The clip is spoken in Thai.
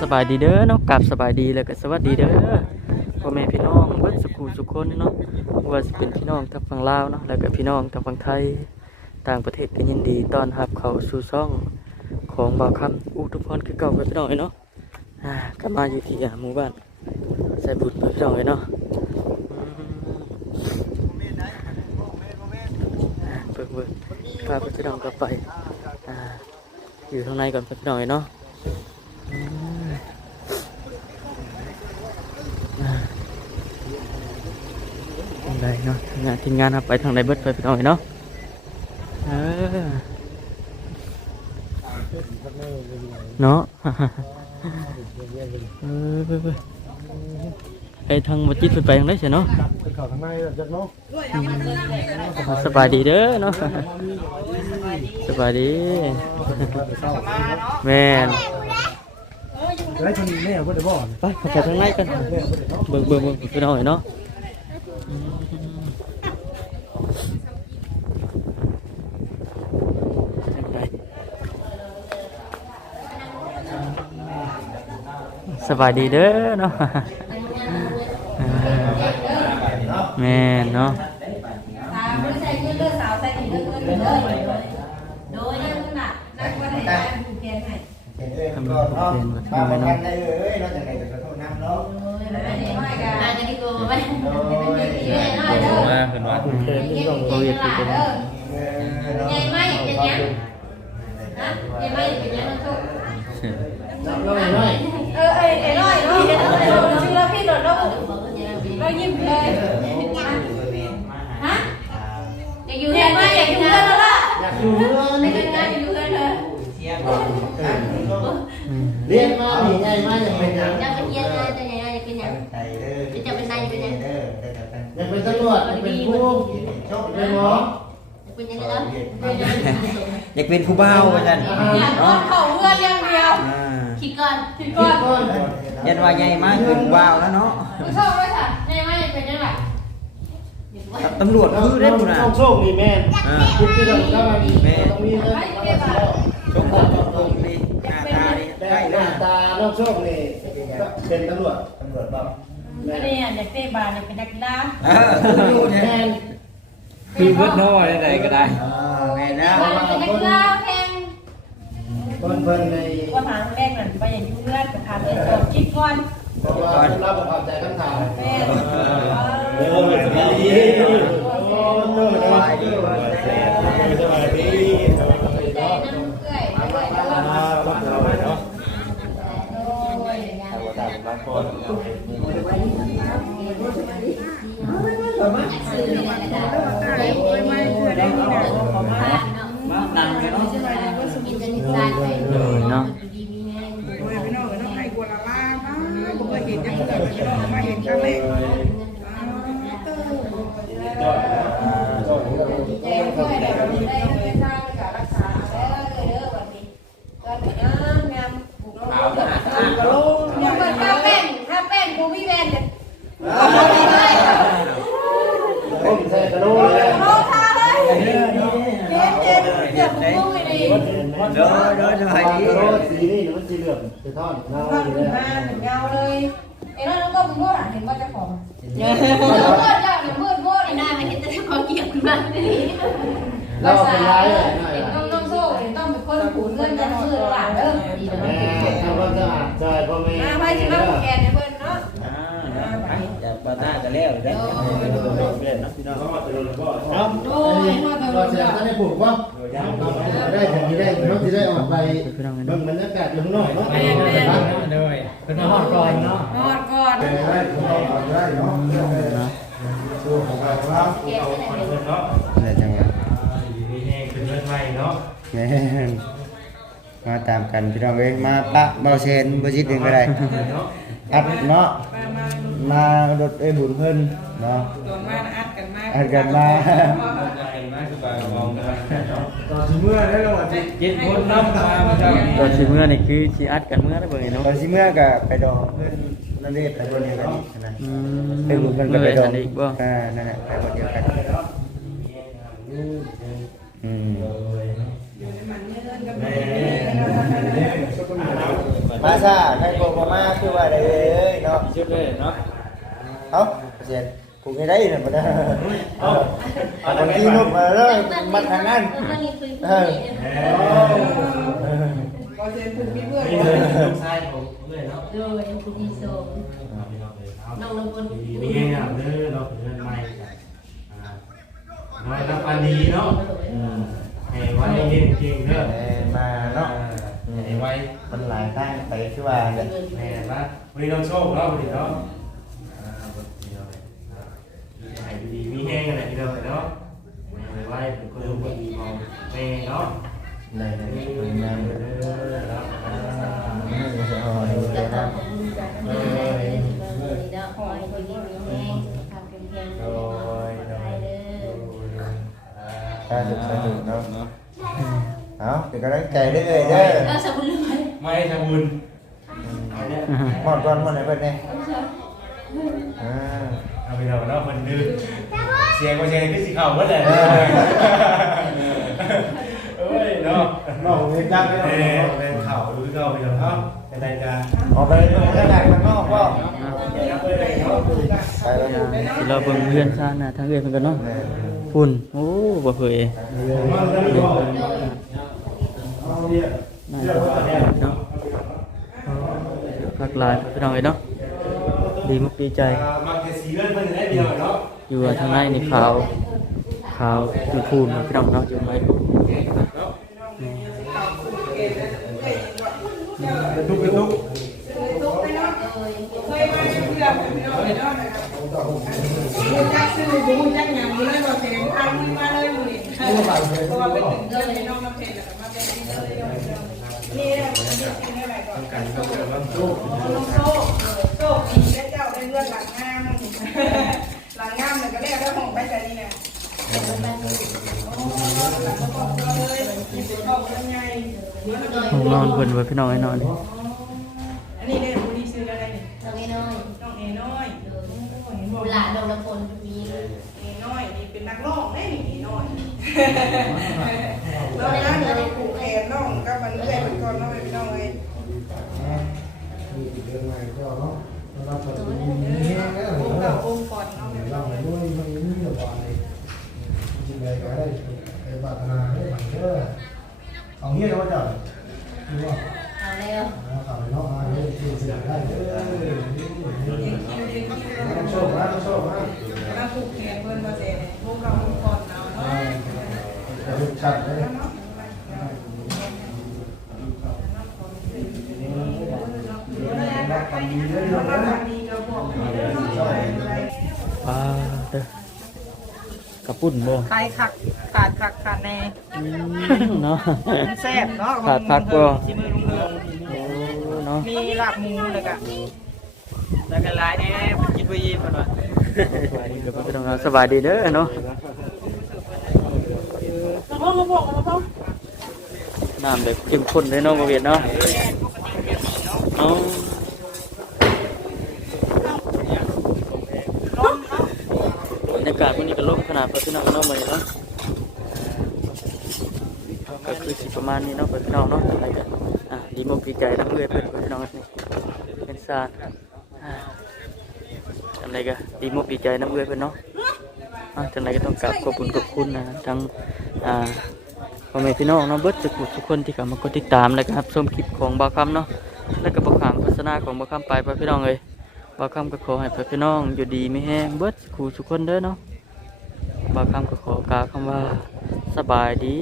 สบายดีเด้อเนาะกับสบายดีแล้วก็สวัสดีเด้อพ่อแม่พี่น้องเบิดสุขุสุขคนเนาะว่าสิเป็นพี่น้องทางฝั่งลาวเนาะแล้วก็พี่น้องทางฝั่งไทยต่างประเทศก็ยินดีต้อนรับเข้าสู่ช่องของบ่าวคำอุทุพรคือเก่าพี่น้องเนาะก็มาอยู่ที่หมู่บ้านใส่บุญพี่น้องเนาะเบิ่งพาพี่น้องกลับไปอยู่ข้างในก่อนพี่น้องเนาะทางใดเนาะทีมงานครับไปทางใดเบิดไปพี่น้องเนาะเนาะไอทางบัจิตไปทางไหนเสียเนาะสบายดีเด้อเนาะสบายดีแม่นไปเข้าไปทางไหนกันเบิ่งพี่น้องเนาะสบายดีเด้อเนาะแม่เนาะทำเป็นเนาะมาขึ้นวัดโอ้ยคือเป็นใหญ่ไหมอย่างเงี้ยนะใหญ่ไหมอย่างเงี้ยนะทุกไอ้ร้อยชื่อเราพี่โดดเรายิ้มเลยฮะอยากอยู่เพื่อนไหมอยากอยู่เพื่อนแล้วล่ะอยากอยู่เพื่อนในงานอยู่เพื่อนเลยเรียนมาหนีไงมาอยากเป็นยังจะเป็นยังไงจะยังไงจะเป็นยังจะเป็นนายเป็นยังอยากเป็นตำรวจอยากเป็นผู้เป็นหมอเป็นยังไงล่ะอยากเป็นผู้เบาเหมือนกันเขาเพื่อนอย่างเดียวคิดก่อนยันว่าใหญ่มากเป็นผู้เบาแล้วเนาะผู้ชอบไว้ค่ะใหญ่มากเป็นยังไงตำรวจคือได้ปุ่นอ่ะโชคดีแม่คิดที่เราแม่ต้องมีเงินโชคดีหน้าตาดีได้หน้าตาน้องโชคดีเป็นตำรวจบ้างอันนี้อยากเตะบาสอยากเป็นนักกีฬาอยู่แทนคือเบิดน้อยไหนก็ได้แม่นะเป็นนักกีฬาแข่งเพิ่นในว่าหาแรกนั่นไปอย่างยุ่งเลือดไปทำเป็นโจคิดก่อนเพราะว่าเราประทับใจคำถามแม่เดี๋ยวมันจะดีสบายดีนั่งเลยเนาะเนาะถ้าเป็นกูพี่แบนเนี่ยผมใส่กระโดดเลยโอ้ท่าเลยเจ็บเจ็บพุ่งเลยดิเด้อสบายดีกระโดดสีนี่มันสีเหลืองสีทอดเงาเลยเงาเลยไอ้นั่นก็มึงพูดเห็นว่าจะของพูดจ้าเดี๋ยวพูดไอ้หน้าไม่เห็นจะขอเกี่ยวกันบ้างนี่เราเป็นร้ายเลยต้องโซ่ต้องเป็นคนผูกเงินจะซื้อหลานเด้อแม่ทำความสะอาดใจพ่อแม่ไปสิมาผูกแกนให้เพิ่นเนาะจะปาต้าจะแล้วได้เล่นนะพี่น้องครับเราเสร็จแล้วได้ผูกป่ะได้ผมที่ได้น้องที่ได้ออกไปเบิ่งบรรยากาศอยู่ข้างนอกเนาะเลยเป็นมาหอดก่อนเนาะหอดก่อนได้เนาะสู้ของเราครับเนาะอะไรจังวะเป็นเรื่องใหม่เนาะแม่มาตามกันพี่น้องเอ้ยมาปะเบาเชนบ่จิตนึงก็ได้อัดเนาะมารถไอ้บุญเพิ่นเนาะอัดกันมาตอนเมื่อได้แล้วว่า7 คนนำมาเจ้าตอนสิเมื่อนี่คือสิอัดกันเมื่อได้เบิ่งเนาะตอนสิเมื่อก็ไปดองเพิ่นนั่นเด้ไปบ่เดียวกันนะไปบุญกันก็ไปดองอีกบ่นั่นแหละไปบ่เดียวกันไป มาซะใครบ่มาคือว่าได้เอ้ยเนาะ ชุดเลยเนาะ เอ้าเสียนกูให้ได้น่ะบ่ได้บางทีนุกมาแล้วมันทางนั้นเออ ก็เจนผูกมีเพื่อน นี่เลยลูกชายผมเลยเนาะ โดยคุณดีโซน้องลงบน มีเงี้ยงามเด้อเราเป็นเพื่อนใหม่น้อยรับอันดีเนาะให้ไว้เก่งๆเด้อ มาเนาะ ให้ไว้ มันหลายทางไปคือว่าเนี่ย แม่ว่าวันนี้เราโชคเราวันนี้เนาะให้ดีมีแห้งอะไรที่เราเนาะให้ไว้เป็นคนรู้คนดีมองแม่เนาะ ในงาน เด้อเนาะ อ๋อ แล้ว นะ ก็ผมจะทำให้เลยเนาะคอยคนนี้มีแห้งทำเพียงเพียงได้เด้อ สาธุเนาะเอาเป็นกำลังใจเด้อเด้อ สมุนไพร ไม่ทำบุญ หมดก่อนหมดไหนเพิ่นเนี่ยอ่า เอาไปเราเนาะมันดื้อเสียงก็เสียงที่สีขาวหมดเลยเอ้ยเนาะ น้องเรียนจักได้ เป็นข่าวรู้ก็ไปแล้วครับเป็นรายการ ออกไปเบิ่งข้างนอกพ่อ ไปเลยเนาะ ไปแล้วนะ สิเราเบิ่งเพื่อนซ่านน่ะทางเอื้อยเพิ่นก็เนาะฝุ่นโอ้บ่เผย มาแล้วก็ เอาเนี่ย น่าจะเนาะพักหลายพี่น้องเอ้ยเนาะดีมุกดีใจ มาแค่สีเงินเพิ่นได้เดียวเนาะ อยู่ทางในนี่ขาวจุดพูนพี่น้องเนาะอยู่ไหม ทุกทุก ทุกไปเนาะเคยมาเพื่อนไปเนาะเนาะมูจักซื้อมูจักหยังมูเลยว่าเป็นทางมือมาเลยมูนี่เพราะว่าเป็นถึงเลยน้องน้ำเพชรแล้วก็มาเป็นนี่เลยนี่อะไรก่อน กันก็เกิดว่า โซ่ดีเจ้าได้เลือดหลังงามหลังงามเลยก็ได้ได้ของไปแต่นี่เนี่ยโอ้หลังก็บอกเลยมีเป็นข้าวมันใหญ่ ห้องนอนเพิ่นไว้พี่น้องให้นอน อันนี้ได้ผู้ที่ซื้ออะไรนี่ น้องน้อย น้องเอน้อยเห็นบอก หลานน้องละคนมี เอน้อยนี่เป็นนักร้องได้นี่เอน้อยน้องนะเดี๋ยวได้ผูกแขนน้องก็มันเลื่อยมันก่อนน้องไปน้องเลย เรื่องอะไรก็เนาะรับผล ผูกเก่าองค์ก่อนน้องไปน้ เรา องเลย ด้วยมันมีเรื่องอะไรจริงๆก็ได้ไปบัตรนาได้บัตรเด้อเอาเงี้ยว่าจะคือว่า เอาแล้ว ข่าวน้องมาเรื่องที่เสียได้เด้อ ยังคิว โชคนะโชคนะ แล้วผูกแขนเพื่อนมาเซ็นผูกเก่าองค์ก่อนเอาเนาะ จะรู้ชัดเลย ป้าเด้อกระปุ่นบ่ ใครขักขาดขักขาดแน่ เนาะ แซ่บเนาะ ขาดพักบ่ ชิมือลุงเรือง โอ้เนาะ มีลาบหมูเลยกะแล้วก็หลายแน่กินไปยิ้มมันวะ เดี๋ยวพี่น้องเนาะสบายดีเด้อเนาะน้ำแบบเข้มข้นเลยเนาะบ่เวียดเนาะเนาะบรรยากาศวันนี้ก็ลมขนาดพี่น้องเนาะมื้อนี้เนาะก็คือสิประมาณนี้เนาะพี่น้องเนาะอะไรกันดีมุกดีใจนำเอื้อยเพิ่นพี่น้องนี่เป็นซานจังไดก็ดีมุกดีใจนำเอื้อยเพิ่นเนาะจังไดก็ต้องกราบขอบคุณนะทั้งพ่อแม่พี่น้องเนาะเบิดทุกคนที่เข้ามากดติดตามแล้วก็รับชมคลิปของบ่าวคำเนาะแล้วก็บ่ขามโฆษณาของบ่าวคำไปพี่น้องเอ้ยบ่าวคำก็ขอให้พี่น้องอยู่ดีมีแรงเบิดทุกคนเด้อเนาะบ่าวคำก็ขอกล่าวคำว่าสบายดี